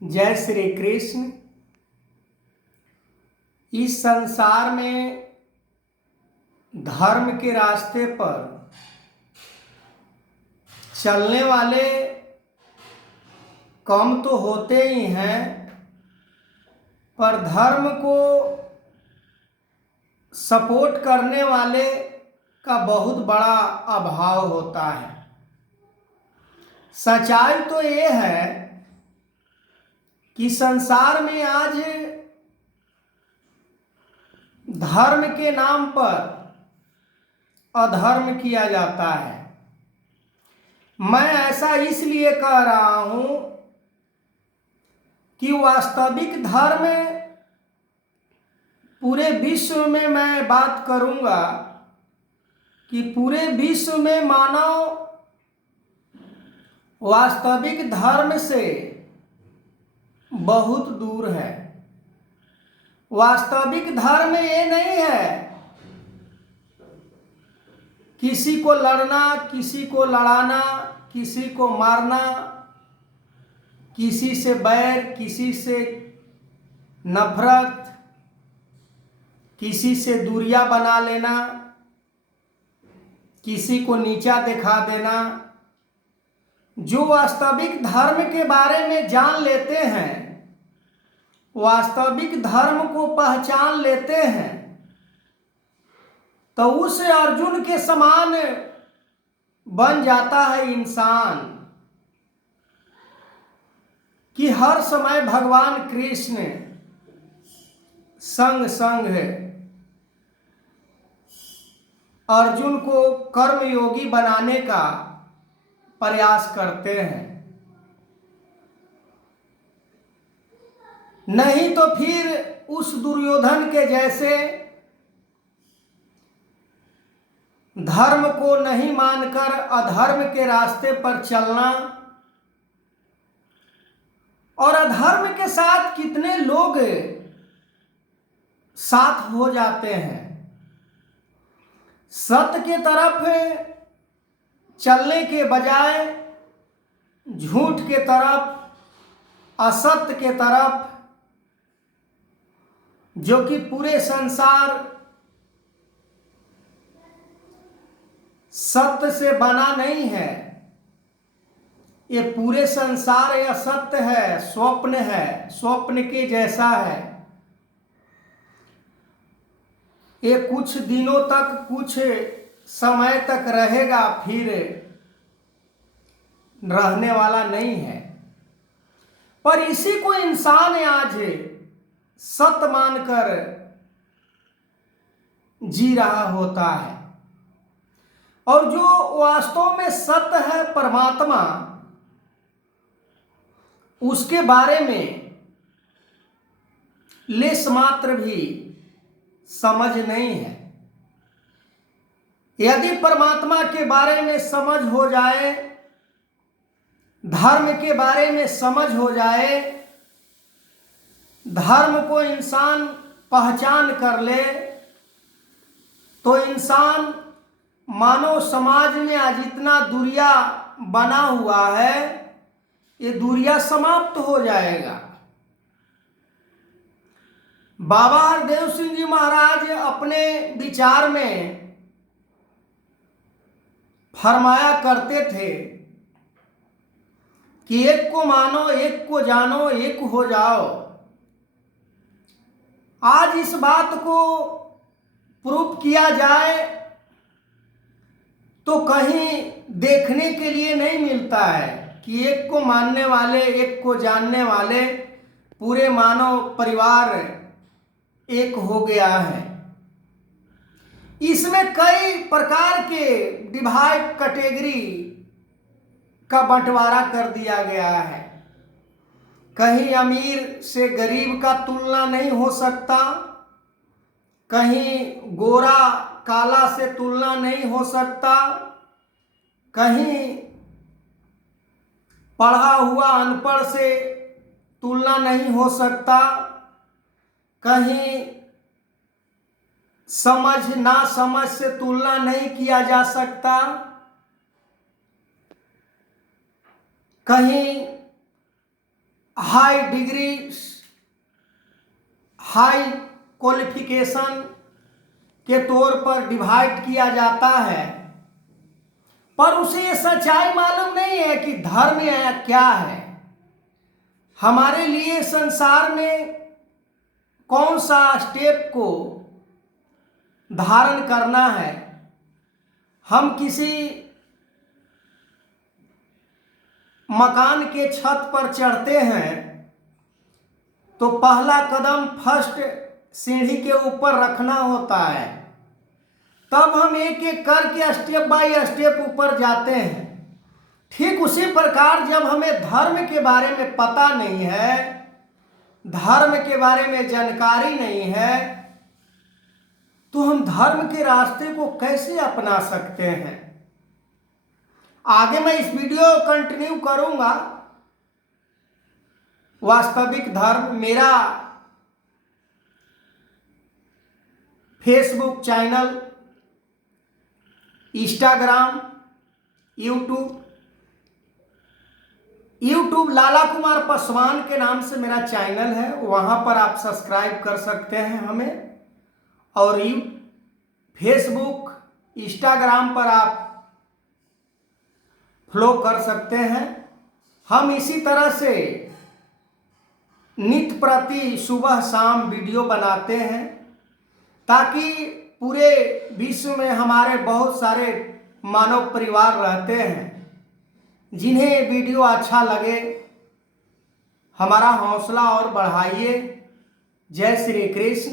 जय श्री कृष्ण। इस संसार में धर्म के रास्ते पर चलने वाले कम तो होते ही हैं, पर धर्म को सपोर्ट करने वाले का बहुत बड़ा अभाव होता है। सच्चाई तो ये है कि संसार में आज धर्म के नाम पर अधर्म किया जाता है। मैं ऐसा इसलिए कह रहा हूं कि वास्तविक धर्म पूरे विश्व में मैं बात करूंगा कि पूरे विश्व में मानव वास्तविक धर्म से बहुत दूर है। वास्तविक धर्म ये नहीं है किसी को लड़ना, किसी को लड़ाना, किसी को मारना, किसी से बैर, किसी से नफरत, किसी से दूरियां बना लेना, किसी को नीचा दिखा देना। जो वास्तविक धर्म के बारे में जान लेते हैं, वास्तविक धर्म को पहचान लेते हैं, तो उस अर्जुन के समान बन जाता है इंसान कि हर समय भगवान कृष्ण संग संग है। अर्जुन को कर्मयोगी बनाने का प्रयास करते हैं, नहीं तो फिर उस दुर्योधन के जैसे धर्म को नहीं मानकर अधर्म के रास्ते पर चलना। और अधर्म के साथ कितने लोग साथ हो जाते हैं। सत्य के तरफ चलने के बजाय झूठ के तरफ, असत्य के तरफ, जो कि पूरे संसार सत्य से बना नहीं है। ये पूरे संसार ये असत्य है, स्वप्न है, स्वप्न के जैसा है। ये कुछ दिनों तक, कुछ समय तक रहेगा, फिर रहने वाला नहीं है। पर इसी को इंसान आज सत्य मानकर जी रहा होता है। और जो वास्तव में सत्य है, परमात्मा, उसके बारे में लेश मात्र भी समझ नहीं है। यदि परमात्मा के बारे में समझ हो जाए, धर्म के बारे में समझ हो जाए, धर्म को इंसान पहचान कर ले, तो इंसान मानव समाज में आज इतना दूरिया बना हुआ है, ये दूरिया समाप्त हो जाएगा। बाबा हरदेव सिंह जी महाराज अपने विचार में फरमाया करते थे कि एक को मानो, एक को जानो, एक हो जाओ। आज इस बात को प्रूफ किया जाए तो कहीं देखने के लिए नहीं मिलता है कि एक को मानने वाले, एक को जानने वाले पूरे मानव परिवार एक हो गया है। इसमें कई प्रकार के डिवाइड कैटेगरी का बंटवारा कर दिया गया है। कहीं अमीर से गरीब का तुलना नहीं हो सकता, कहीं गोरा काला से तुलना नहीं हो सकता, कहीं पढ़ा हुआ अनपढ़ से तुलना नहीं हो सकता, कहीं समझ ना समझ से तुलना नहीं किया जा सकता, कहीं हाई डिग्री, हाई क्वालिफिकेशन के तौर पर डिवाइड किया जाता है, पर उसे ये सच्चाई मालूम नहीं है कि धर्म क्या है, हमारे लिए संसार में कौन सा स्टेप को धारण करना है। हम किसी मकान के छत पर चढ़ते हैं तो पहला कदम फर्स्ट सीढ़ी के ऊपर रखना होता है, तब हम एक एक करके स्टेप बाय स्टेप ऊपर जाते हैं। ठीक उसी प्रकार जब हमें धर्म के बारे में पता नहीं है, धर्म के बारे में जानकारी नहीं है, तो हम धर्म के रास्ते को कैसे अपना सकते हैं। आगे मैं इस वीडियो कंटिन्यू करूंगा। वास्तविक धर्म मेरा फेसबुक चैनल, इंस्टाग्राम, यूट्यूब लाला कुमार पासवान के नाम से मेरा चैनल है, वहां पर आप सब्सक्राइब कर सकते हैं हमें। और फेसबुक, इंस्टाग्राम पर आप फॉलो कर सकते हैं। हम इसी तरह से नित्य प्रति सुबह शाम वीडियो बनाते हैं, ताकि पूरे विश्व में हमारे बहुत सारे मानव परिवार रहते हैं जिन्हें वीडियो अच्छा लगे। हमारा हौसला और बढ़ाइए। जय श्री कृष्ण।